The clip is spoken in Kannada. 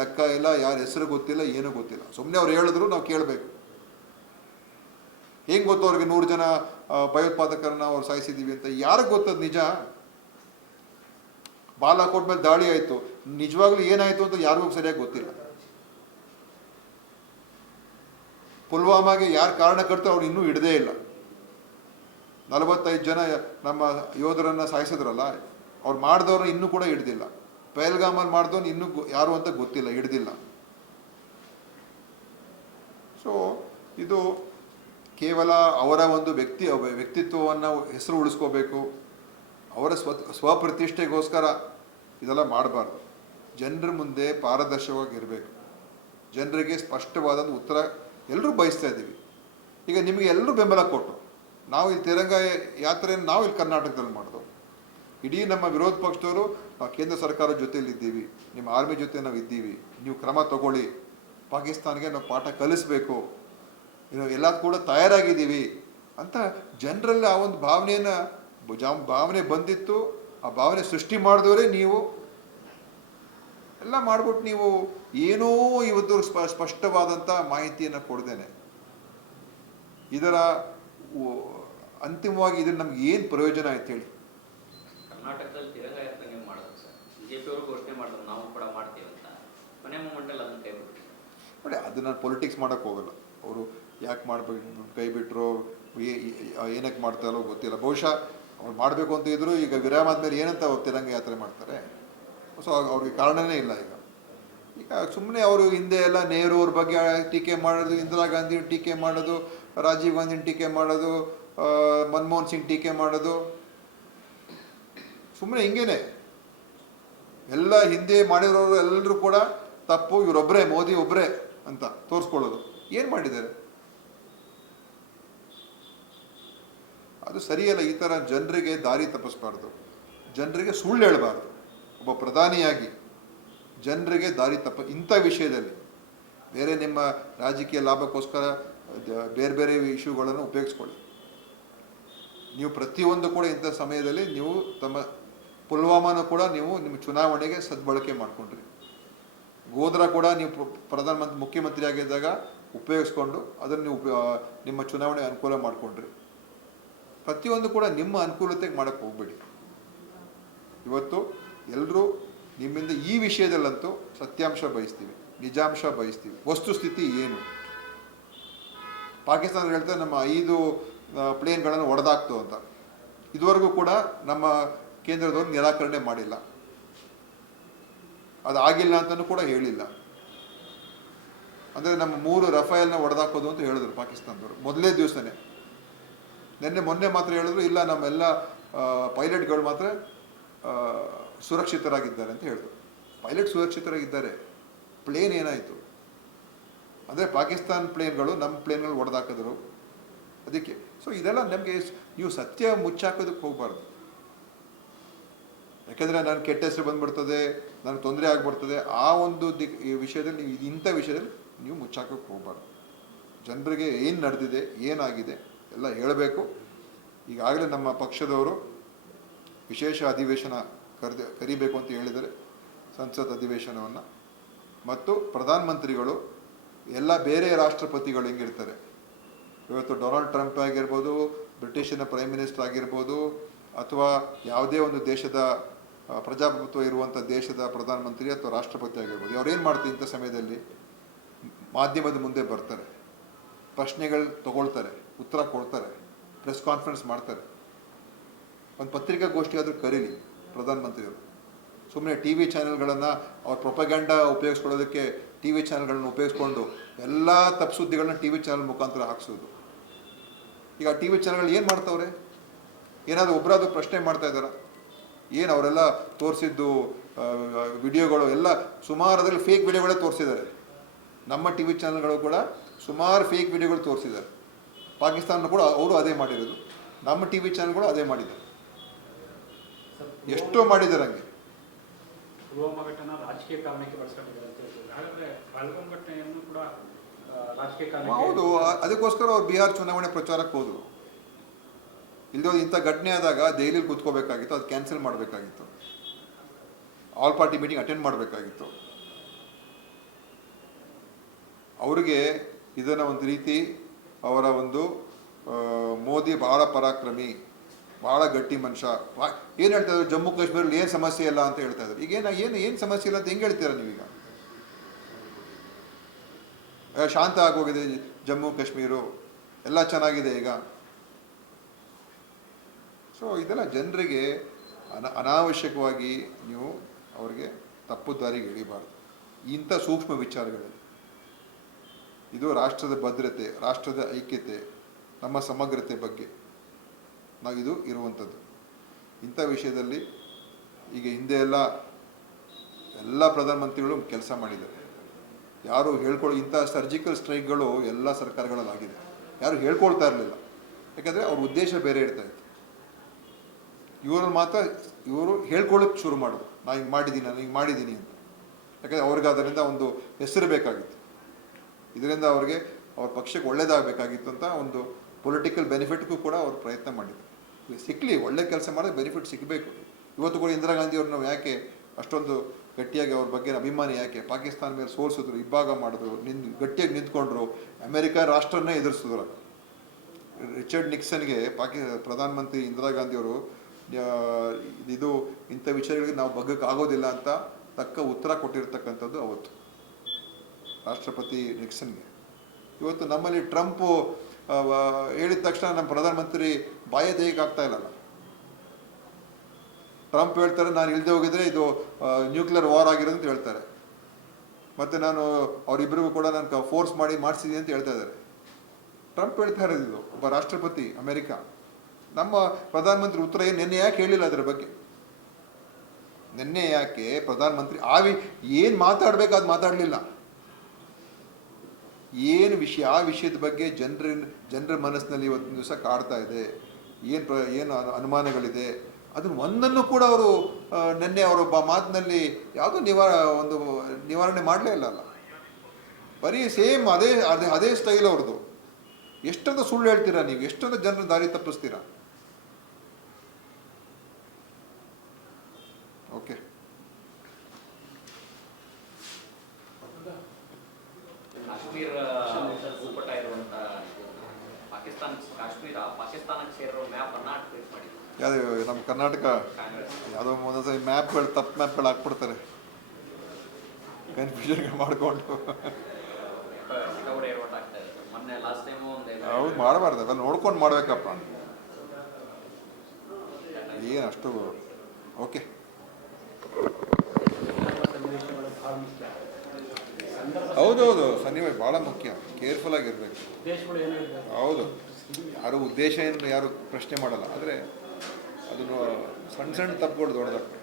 ಲೆಕ್ಕ ಇಲ್ಲ, ಯಾರ ಹೆಸರು ಗೊತ್ತಿಲ್ಲ, ಏನೂ ಗೊತ್ತಿಲ್ಲ. ಸುಮ್ಮನೆ ಅವ್ರು ಹೇಳಿದ್ರು, ನಾವು ಕೇಳಬೇಕು. ಹೆಂಗೆ ಗೊತ್ತು ಅವ್ರಿಗೆ ನೂರು ಜನ ಭಯೋತ್ಪಾದಕರನ್ನ ಅವ್ರು ಸಾಯಿಸಿದ್ದೀವಿ ಅಂತ? ಯಾರಿಗೆ ಗೊತ್ತದ ನಿಜ? ಬಾಲಾಕೋಟ್ ಮೇಲೆ ದಾಳಿ ಆಯಿತು. ನಿಜವಾಗ್ಲೂ ಏನಾಯಿತು ಅಂತ ಯಾರಿಗೂ ಸರಿಯಾಗಿ ಗೊತ್ತಿಲ್ಲ. ಪುಲ್ವಾಮಾಗೆ ಯಾರು ಕಾರಣಕರ್ತರು ಅವ್ರು ಇನ್ನೂ ಹಿಡದೇ ಇಲ್ಲ. ನಲವತ್ತೈದು ಜನ ನಮ್ಮ ಯೋಧರನ್ನ ಸಾಯಿಸಿದ್ರಲ್ಲ, ಅವ್ರು ಮಾಡಿದವ್ರನ್ನ ಇನ್ನೂ ಕೂಡ ಹಿಡ್ದಿಲ್ಲ. ಪಹಲ್ಗಾಮಲ್ಲಿ ಮಾಡಿದವನು ಇನ್ನೂ ಯಾರು ಅಂತ ಗೊತ್ತಿಲ್ಲ, ಹಿಡ್ದಿಲ್ಲ. ಸೊ ಇದು ಕೇವಲ ಅವರ ಒಂದು ವ್ಯಕ್ತಿ, ವ್ಯಕ್ತಿತ್ವವನ್ನು ಹೆಸರು ಉಳಿಸ್ಕೋಬೇಕು. ಅವರ ಸ್ವ, ಸ್ವಪ್ರತಿಷ್ಠೆಗೋಸ್ಕರ ಇದೆಲ್ಲ ಮಾಡಬಾರ್ದು. ಜನರ ಮುಂದೆ ಪಾರದರ್ಶಕವಾಗಿ ಇರಬೇಕು. ಜನರಿಗೆ ಸ್ಪಷ್ಟವಾದ ಉತ್ತರ ಎಲ್ಲರೂ ಬಯಸ್ತಾ ಇದ್ದೀವಿ. ಈಗ ನಿಮಗೆ ಎಲ್ಲರೂ ಬೆಂಬಲ ಕೊಟ್ಟು ನಾವು ಇಲ್ಲಿ ತಿರಂಗ ಯಾತ್ರೆಯನ್ನು ನಾವು ಇಲ್ಲಿ ಕರ್ನಾಟಕದಲ್ಲಿ ಮಾಡೋದು ಇಡೀ ನಮ್ಮ ವಿರೋಧ ಪಕ್ಷದವರು ನಾವು ಕೇಂದ್ರ ಸರ್ಕಾರದ ಜೊತೆಯಲ್ಲಿ ಇದ್ದೀವಿ ನಿಮ್ಮ ಆರ್ಮಿ ಜೊತೆ ನಾವು ಇದ್ದೀವಿ. ನೀವು ಕ್ರಮ ತಗೊಳ್ಳಿ. ಪಾಕಿಸ್ತಾನ್ಗೆ ನಾವು ಪಾಠ ಕಲಿಸ್ಬೇಕು. ನಾವು ಎಲ್ಲ ಕೂಡ ತಯಾರಾಗಿದ್ದೀವಿ ಅಂತ ಜನರಲ್ಲಿ ಆ ಒಂದು ಭಾವನೆಯನ್ನು ಭಾವನೆ ಬಂದಿತ್ತು. ಆ ಭಾವನೆ ಸೃಷ್ಟಿ ಮಾಡಿದವರೇ ನೀವು. ಎಲ್ಲ ಮಾಡ್ಬಿಟ್ಟು ನೀವು ಏನೋ ಇವತ್ತು ಸ್ಪ ಸ್ಪಷ್ಟವಾದಂಥ ಮಾಹಿತಿಯನ್ನು ಕೊಡ್ದೇನೆ. ಇದರ ಅಂತಿಮವಾಗಿ ಇದ್ರ ನಮ್ಗೆ ಏನು ಪ್ರಯೋಜನ ಆಯ್ತು ಹೇಳಿ. ಕರ್ನಾಟಕದಲ್ಲಿ ತಿರಂಗ ನೀವು ಮಾಡೋದು ಸರ್ ಬಿಜೆಪಿ ಅವರು ಘೋಷಣೆ ಮಾಡಿದ್ರು, ನಾವು ಕೂಡ ಮಾಡ್ತೀವಿ ಅಂತ. ಕೊನೆ ಮೂಮೆಂಟಲ್ಲಿ ಅದನ್ನು ಕೈ ಬಿಟ್ಟು ನೋಡಿ, ಅದು ನಾನು ಪೊಲಿಟಿಕ್ಸ್ ಮಾಡೋಕ್ಕೆ ಹೋಗಲ್ಲ. ಅವರು ಯಾಕೆ ಮಾಡ್ಬೇಕು ಕೈ ಬಿಟ್ಟರು ಏನಕ್ಕೆ ಮಾಡ್ತಾರೋ ಗೊತ್ತಿಲ್ಲ. ಬಹುಶಃ ಅವ್ರು ಮಾಡಬೇಕು ಅಂತ ಇದ್ರು, ಈಗ ವಿರಾಮ ಆದ್ಮೇಲೆ ಏನಂತ ಅವ್ರು ತಿರಂಗ ಯಾತ್ರೆ ಮಾಡ್ತಾರೆ? ಸೊ, ಅವ್ರಿಗೆ ಕಾರಣನೇ ಇಲ್ಲ ಈಗ. ಈಗ ಸುಮ್ಮನೆ ಅವರು ಹಿಂದೆ ಎಲ್ಲ ನೆಹರು ಅವ್ರ ಬಗ್ಗೆ ಟೀಕೆ ಮಾಡೋದು, ಇಂದಿರಾ ಗಾಂಧಿ ಟೀಕೆ ಮಾಡೋದು, ರಾಜೀವ್ ಗಾಂಧಿನ ಟೀಕೆ ಮಾಡೋದು ಮನಮೋಹನ್ ಸಿಂಗ್ ಟೀಕೆ ಮಾಡೋದು ಸುಮ್ಮನೆ ಹಿಂಗೇನೆ. ಎಲ್ಲ ಹಿಂದೆ ಮಾಡಿರೋರು ಎಲ್ಲರೂ ಕೂಡ ತಪ್ಪು ಇವರೊಬ್ಬರೇ ಮೋದಿ ಒಬ್ಬರೇ ಅಂತ ತೋರಿಸ್ಕೊಳ್ಳೋದು. ಏನು ಮಾಡಿದ್ದಾರೆ? ಅದು ಸರಿಯಲ್ಲ, ಈ ಥರ ಜನರಿಗೆ ದಾರಿ ತಪ್ಪಿಸ್ಬಾರ್ದು. ಜನರಿಗೆ ಸುಳ್ಳು ಹೇಳಬಾರ್ದು. ಒಬ್ಬ ಪ್ರಧಾನಿಯಾಗಿ ಜನರಿಗೆ ದಾರಿ ತಪ್ಪ, ಇಂಥ ವಿಷಯದಲ್ಲಿ. ಬೇರೆ ನಿಮ್ಮ ರಾಜಕೀಯ ಲಾಭಕ್ಕೋಸ್ಕರ ಬೇರೆ ಬೇರೆ ಇಶ್ಯೂಗಳನ್ನು ಉಪಯೋಗಿಸ್ಕೊಳ್ಳಿ. ನೀವು ಪ್ರತಿಯೊಂದು ಕೂಡ ಇಂಥ ಸಮಯದಲ್ಲಿ ನೀವು ತಮ್ಮ ಪುಲ್ವಾಮಾನು ಕೂಡ ನೀವು ನಿಮ್ಮ ಚುನಾವಣೆಗೆ ಸದ್ಬಳಕೆ ಮಾಡಿಕೊಂಡ್ರಿ. ಗೋಧ್ರಾ ಕೂಡ ನೀವು ಪ್ರ- ಪ್ರಧಾನಮಂತ್ರಿ ಮುಖ್ಯಮಂತ್ರಿ ಆಗಿದ್ದಾಗ ಉಪಯೋಗಿಸ್ಕೊಂಡು ಅದನ್ನು ನೀವು ನಿಮ್ಮ ಚುನಾವಣೆ ಅನುಕೂಲ ಮಾಡಿಕೊಂಡ್ರಿ. ಪ್ರತಿಯೊಂದು ಕೂಡ ನಿಮ್ಮ ಅನುಕೂಲತೆಗೆ ಮಾಡೋಕ್ಕೆ ಹೋಗ್ಬೇಡಿ. ಇವತ್ತು ಎಲ್ಲರೂ ನಿಮ್ಮಿಂದ ಈ ವಿಷಯದಲ್ಲಂತೂ ಸತ್ಯಾಂಶ ಬಯಸ್ತೀವಿ, ನಿಜಾಂಶ ಬಯಸ್ತೀವಿ. ವಸ್ತುಸ್ಥಿತಿ ಏನು? ಪಾಕಿಸ್ತಾನ ಹೇಳ್ತಾರೆ, ನಮ್ಮ ಐದು ಪ್ಲೇನ್ಗಳನ್ನು ಒಡೆದಾಕ್ತು ಅಂತ. ಇದುವರೆಗೂ ಕೂಡ ನಮ್ಮ ಕೇಂದ್ರದವರು ನಿರಾಕರಣೆ ಮಾಡಿಲ್ಲ. ಅದು ಆಗಿಲ್ಲ ಅಂತಲೂ ಕೂಡ ಹೇಳಿಲ್ಲ. ಅಂದರೆ ನಮ್ಮ ಮೂರು ರಫೇಲ್ನ ಹೊಡೆದಾಕೋದು ಅಂತ ಹೇಳಿದ್ರು ಪಾಕಿಸ್ತಾನದವರು ಮೊದಲೇ ದಿವಸನೇ. ನಿನ್ನೆ ಮೊನ್ನೆ ಮಾತ್ರ ಹೇಳಿದ್ರು, ಇಲ್ಲ ನಮ್ಮೆಲ್ಲ ಪೈಲಟ್ಗಳು ಮಾತ್ರ ಸುರಕ್ಷಿತರಾಗಿದ್ದಾರೆ ಅಂತ ಹೇಳಿದ್ರು. ಪೈಲಟ್ ಸುರಕ್ಷಿತರಾಗಿದ್ದಾರೆ. ಪ್ಲೇನ್ ಏನಾಯಿತು? ಅಂದರೆ ಪಾಕಿಸ್ತಾನ್ ಪ್ಲೇನ್ಗಳು ನಮ್ಮ ಪ್ಲೇನ್ಗಳು ಹೊಡೆದಾಕಿದ್ರು ಅದಕ್ಕೆ, ಸೊ ಇದೆಲ್ಲ ನಮಗೆ ನೀವು ಸತ್ಯ ಮುಚ್ಚಾಕೋದಕ್ಕೆ ಹೋಗಬಾರ್ದು. ಯಾಕೆಂದರೆ ನಾನು ಕೆಟ್ಟ ಹೆಸರು ಬಂದ್ಬಿಡ್ತದೆ, ನನಗೆ ತೊಂದರೆ ಆಗಿಬಿಡ್ತದೆ, ಆ ಒಂದು ದಿಕ್, ಈ ವಿಷಯದಲ್ಲಿ ನೀವು ಇಂಥ ವಿಷಯದಲ್ಲಿ ನೀವು ಮುಚ್ಚಾಕಕ್ಕೆ ಹೋಗಬಾರ್ದು. ಜನರಿಗೆ ಏನು ನಡೆದಿದೆ, ಏನಾಗಿದೆ ಎಲ್ಲ ಹೇಳಬೇಕು. ಈಗಾಗಲೇ ನಮ್ಮ ಪಕ್ಷದವರು ವಿಶೇಷ ಅಧಿವೇಶನ ಕರೆದ, ಕರಿಬೇಕು ಅಂತ ಹೇಳಿದರೆ ಸಂಸತ್ ಅಧಿವೇಶನವನ್ನು. ಮತ್ತು ಪ್ರಧಾನಮಂತ್ರಿಗಳು, ಎಲ್ಲ ಬೇರೆ ರಾಷ್ಟ್ರಪತಿಗಳು ಹೆಂಗಿರ್ತಾರೆ. ಇವತ್ತು ಡೊನಾಲ್ಡ್ ಟ್ರಂಪ್ ಆಗಿರ್ಬೋದು, ಬ್ರಿಟಿಷಿನ ಪ್ರೈಮ್ ಮಿನಿಸ್ಟರ್ ಆಗಿರ್ಬೋದು, ಅಥವಾ ಯಾವುದೇ ಒಂದು ದೇಶದ ಪ್ರಜಾಪ್ರಭುತ್ವ ಇರುವಂಥ ದೇಶದ ಪ್ರಧಾನಮಂತ್ರಿ ಅಥವಾ ರಾಷ್ಟ್ರಪತಿ ಆಗಿರ್ಬೋದು ಅವ್ರೇನು ಏನು ಮಾಡ್ತಾರೆ ಇಂಥ ಸಮಯದಲ್ಲಿ? ಮಾಧ್ಯಮದ ಮುಂದೆ ಬರ್ತಾರೆ, ಪ್ರಶ್ನೆಗಳು ತಗೊಳ್ತಾರೆ, ಉತ್ತರ ಕೊಡ್ತಾರೆ ಪ್ರೆಸ್ ಕಾನ್ಫರೆನ್ಸ್ ಮಾಡ್ತಾರೆ. ಒಂದು ಪತ್ರಿಕಾಗೋಷ್ಠಿ ಆದರೂ ಕರೀಲಿ ಪ್ರಧಾನಮಂತ್ರಿಯವರು. ಸುಮ್ಮನೆ ಟಿ ವಿ ಚಾನೆಲ್ಗಳನ್ನು ಅವ್ರ ಪ್ರೊಪಗ್ಯಾಂಡ ಉಪಯೋಗಿಸ್ಕೊಳ್ಳೋದಕ್ಕೆ ಟಿ ವಿ ಚಾನೆಲ್ಗಳನ್ನು ಉಪಯೋಗಿಸ್ಕೊಂಡು ಎಲ್ಲ ತಪ್ಪು ಸುದ್ದಿಗಳನ್ನ ಟಿ ವಿ ಚಾನೆಲ್ ಮುಖಾಂತರ ಹಾಕ್ಸೋದು. ಈಗ ಟಿ ವಿ ಚಾನೆಲ್ಗಳು ಏನು ಮಾಡ್ತಾವ್ರೆ? ಏನಾದರೂ ಒಬ್ಬರಾದ್ರೂ ಪ್ರಶ್ನೆ ಮಾಡ್ತಾ ಇದ್ದಾರಾ? ಏನು ಅವರೆಲ್ಲ ತೋರಿಸಿದ್ದು ವಿಡಿಯೋಗಳು ಎಲ್ಲ ಸುಮಾರದಲ್ಲಿ ಫೇಕ್ ವಿಡಿಯೋಗಳೇ ತೋರಿಸಿದ್ದಾರೆ. ನಮ್ಮ ಟಿ ವಿ ಚಾನಲ್ಗಳು ಕೂಡ ಸುಮಾರು ಫೇಕ್ ವಿಡಿಯೋಗಳು ತೋರಿಸಿದ್ದಾರೆ. ಪಾಕಿಸ್ತಾನ ಕೂಡ ಅವರು ಅದೇ ಮಾಡಿರೋದು. ನಮ್ಮ ಟಿ ವಿ ಚಾನಲ್ಗಳು ಅದೇ ಮಾಡಿದ್ದಾರೆ. ಎಷ್ಟೋ ಮಾಡಿದ್ದಾರೆ ಹಂಗೆ. ಹೌದು ಅದಕ್ಕೋಸ್ಕರ ಅವ್ರು ಬಿಹಾರ್ ಚುನಾವಣೆ ಪ್ರಚಾರಕ್ಕೆ ಹೋದರು. ಇಲ್ಲದೆ ಇಂಥ ಘಟನೆ ಆದಾಗ ದೆಹಲಿಲಿ ಕೂತ್ಕೋಬೇಕಾಗಿತ್ತು, ಅದು ಕ್ಯಾನ್ಸಲ್ ಮಾಡಬೇಕಾಗಿತ್ತು. ಆಲ್ ಪಾರ್ಟಿ ಮೀಟಿಂಗ್ ಅಟೆಂಡ್ ಮಾಡಬೇಕಾಗಿತ್ತು. ಅವರಿಗೆ ಇದನ್ನು ಒಂದು ರೀತಿ ಅವರ ಒಂದು ಮೋದಿ ಬಹಳ ಪರಾಕ್ರಮಿ ಭಾಳ ಗಟ್ಟಿ ಮನುಷ್ಯ. ಏನು ಹೇಳ್ತಾ ಇದ್ರು? ಜಮ್ಮು ಕಾಶ್ಮೀರಲ್ಲಿ ಏನು ಸಮಸ್ಯೆ ಇಲ್ಲ ಅಂತ ಹೇಳ್ತಾ ಇದ್ದಾರೆ ಈಗ ಏನು ಏನು ಏನು ಸಮಸ್ಯೆ ಇಲ್ಲ ಅಂತ ಹೆಂಗೆ ಹೇಳ್ತೀರಾ ನೀವೀಗ? ಶಾಂತ ಆಗೋಗಿದೆ ಜಮ್ಮು ಕಾಶ್ಮೀರು. ಎಲ್ಲ ಚೆನ್ನಾಗಿದೆ ಈಗ. ಸೊ ಇದೆಲ್ಲ ಜನರಿಗೆ ಅನ, ಅನಾವಶ್ಯಕವಾಗಿ ನೀವು ಅವರಿಗೆ ತಪ್ಪು ದಾರಿಗೆ ಇಳಿಬಾರ್ದು ಇಂಥ ಸೂಕ್ಷ್ಮ ವಿಚಾರಗಳಲ್ಲಿ. ಇದು ರಾಷ್ಟ್ರದ ಭದ್ರತೆ, ರಾಷ್ಟ್ರದ ಐಕ್ಯತೆ, ನಮ್ಮ ಸಮಗ್ರತೆ ಬಗ್ಗೆ ನಾವು ಇದು ಇರುವಂಥದ್ದು. ಇಂಥ ವಿಷಯದಲ್ಲಿ ಈಗ ಹಿಂದೆ ಎಲ್ಲ ಎಲ್ಲ ಪ್ರಧಾನಮಂತ್ರಿಗಳು ಕೆಲಸ ಮಾಡಿದ್ದಾರೆ. ಯಾರು ಹೇಳ್ಕೊಳ್ಳೋ ಇಂಥ ಸರ್ಜಿಕಲ್ ಸ್ಟ್ರೈಕ್ಗಳು ಎಲ್ಲ ಸರ್ಕಾರಗಳಲ್ಲಾಗಿದೆ. ಯಾರು ಹೇಳ್ಕೊಳ್ತಾ ಇರಲಿಲ್ಲ. ಯಾಕಂದರೆ ಅವ್ರ ಉದ್ದೇಶ ಬೇರೆ ಇರ್ತಾ ಇತ್ತು. ಇವರಲ್ಲಿ ಮಾತ್ರ ಇವರು ಹೇಳ್ಕೊಳ್ಳೋಕೆ ಶುರು ಮಾಡೋದು. ನಾನು ಹಿಂಗೆ ಮಾಡಿದ್ದೀನಿ ನಾನು ಹಿಂಗೆ ಮಾಡಿದ್ದೀನಿ ಅಂತ. ಯಾಕಂದರೆ ಅವ್ರಿಗೆ ಅದರಿಂದ ಒಂದು ಹೆಸರು ಬೇಕಾಗಿತ್ತು. ಇದರಿಂದ ಅವ್ರಿಗೆ ಅವ್ರ ಪಕ್ಷಕ್ಕೆ ಒಳ್ಳೇದಾಗಬೇಕಾಗಿತ್ತು ಅಂತ ಒಂದು ಪೊಲಿಟಿಕಲ್ ಬೆನಿಫಿಟ್ಗೂ ಕೂಡ ಅವ್ರು ಪ್ರಯತ್ನ ಮಾಡಿದ್ರು. ಸಿಕ್ಕಲಿ ಒಳ್ಳೆ ಕೆಲಸ ಮಾಡಿದ್ರೆ ಬೆನಿಫಿಟ್ ಸಿಗಬೇಕು. ಇವತ್ತು ಕೂಡ ಇಂದಿರಾ ಗಾಂಧಿ ಅವ್ರನ್ನ ಯಾಕೆ ಅಷ್ಟೊಂದು ಗಟ್ಟಿಯಾಗಿ ಅವ್ರ ಬಗ್ಗೆ ಅಭಿಮಾನಿ ಯಾಕೆ? ಪಾಕಿಸ್ತಾನ ಮೇಲೆ ಸೋಲಿಸಿದ್ರು, ಇಬ್ಬಾಗ ಮಾಡಿದ್ರು ನಿನ್ ಗಟ್ಟಿಯಾಗಿ ನಿಂತ್ಕೊಂಡ್ರು, ಅಮೆರಿಕ ರಾಷ್ಟ್ರನ್ನೇ ಎದುರಿಸಿದ್ರು. ರಿಚರ್ಡ್ ನಿಕ್ಸನ್ಗೆ ಪಾಕಿ ಪ್ರಧಾನಮಂತ್ರಿ ಇಂದಿರಾ ಗಾಂಧಿಯವರು ಇದು ಇಂಥ ವಿಷಯಗಳಿಗೆ ನಾವು ಬಗ್ಗಕ್ಕೆ ಆಗೋದಿಲ್ಲ ಅಂತ ತಕ್ಕ ಉತ್ತರ ಕೊಟ್ಟಿರ್ತಕ್ಕಂಥದ್ದು ಅವತ್ತು. ರಾಷ್ಟ್ರಪತಿ ನಿಕ್ಸನ್ಗೆ. ಇವತ್ತು ನಮ್ಮಲ್ಲಿ ಟ್ರಂಪು ಹೇಳಿದ ತಕ್ಷಣ ನಮ್ಮ ಪ್ರಧಾನಮಂತ್ರಿ ಬಾಯ ಆಗ್ತಾ ಇಲ್ಲಲ್ಲ. ಟ್ರಂಪ್ ಹೇಳ್ತಾರೆ, ನಾನು ಇಲ್ಲದೆ ಹೋಗಿದ್ರೆ ಇದು ನ್ಯೂಕ್ಲಿಯರ್ ವಾರ್ ಆಗಿರೋದು ಅಂತ ಹೇಳ್ತಾರೆ. ಮತ್ತು ನಾನು ಅವರಿಬ್ಬರಿಗೂ ಕೂಡ ನಾನು ಫೋರ್ಸ್ ಮಾಡಿ ಮಾಡಿಸಿದ್ದೀನಿ ಅಂತ ಹೇಳ್ತಾ ಇದ್ದಾರೆ. ಟ್ರಂಪ್ ಹೇಳ್ತಾ ಇರೋದು ಇದು, ಒಬ್ಬ ರಾಷ್ಟ್ರಪತಿ, ಅಮೆರಿಕ. ನಮ್ಮ ಪ್ರಧಾನಮಂತ್ರಿ ಉತ್ತರ ಏನು ನಿನ್ನೆ ಯಾಕೆ ಹೇಳಿಲ್ಲ ಅದರ ಬಗ್ಗೆ? ನಿನ್ನೆ ಯಾಕೆ ಪ್ರಧಾನಮಂತ್ರಿ ಆ ವಿ ಏನು ಮಾತಾಡಬೇಕು ಅದು ಮಾತಾಡಲಿಲ್ಲ. ಏನು ವಿಷಯ ಆ ವಿಷಯದ ಬಗ್ಗೆ ಜನರ ಜನರ ಮನಸ್ಸಿನಲ್ಲಿ ಇವತ್ತಿನ ದಿವಸ ಕಾಡ್ತಾ ಇದೆ. ಏನು ಪ್ರ ಏನು ಅನು- ಅನುಮಾನಗಳಿದೆ. ಅದನ್ನು ಒಂದನ್ನು ಕೂಡ ಅವರು ನಿನ್ನೆ ಅವರು ಒಬ್ಬ ಮಾತಿನಲ್ಲಿ ಯಾವುದೋ ನಿವಾರ ಒಂದು ನಿವಾರಣೆ ಮಾಡಲೇ ಇಲ್ಲ ಅಲ್ಲ. ಬರೀ ಸೇಮ್ ಅದೇ ಅದೇ ಅದೇ ಸ್ಟೈಲ್ ಅವ್ರದ್ದು. ಎಷ್ಟೊಂದು ಸುಳ್ಳು ಹೇಳ್ತೀರಾ ನೀವು? ಎಷ್ಟೊಂದು ಜನರ ದಾರಿ ತಪ್ಪಿಸ್ತೀರಾ ಓಕೆ ಕಾಶ್ಮೀರ ಭೂಪಟ ಇರುವಂತ ಪಾಕಿಸ್ತಾನ ಕಾಶ್ಮೀರ ಪಾಕಿಸ್ತಾನಕ್ಕೆ ಸೇರಿರೋ ಮ್ಯಾಪ್ ಅನ್ನ ಟ್ವೀಟ್ ಮಾಡಿದ್ರು ಯಾವುದು ನಮ್ಮ ಕರ್ನಾಟಕ. ಯಾವುದೋ ಯಾವುದೋ ಒಂದೊಂದ್ಸರಿ ಮ್ಯಾಪ್ಗಳು ತಪ್ಪು ಮ್ಯಾಪ್ಗಳು ಹಾಕ್ಬಿಡ್ತಾರೆ. ಕನ್ಫ್ಯೂಷನ್ ಮಾಡಿಕೊಂಡು. ಹೌದು ಮಾಡಬಾರ್ದು. ನೋಡ್ಕೊಂಡು ಮಾಡಬೇಕಪ್ಪ. ಏನು ಅಷ್ಟು ಓಕೆ. ಹೌದು ಹೌದು. ಹೌದೌದು ಸನ್ನಿವೇಶ ಭಾಳ ಮುಖ್ಯ. ಕೇರ್ಫುಲ್ ಆಗಿರ್ಬೇಕು. ಹೌದು. ಯಾರು ಉದ್ದೇಶ ಏನು ಯಾರು ಪ್ರಶ್ನೆ ಮಾಡಲ್ಲ. ಆದರೆ ಅದನ್ನು ಸಣ್ಣ ಸಣ್ಣ ತಪ್ಪುಗಳು ದೊಡ್ಡದಾಗ್ತವೆ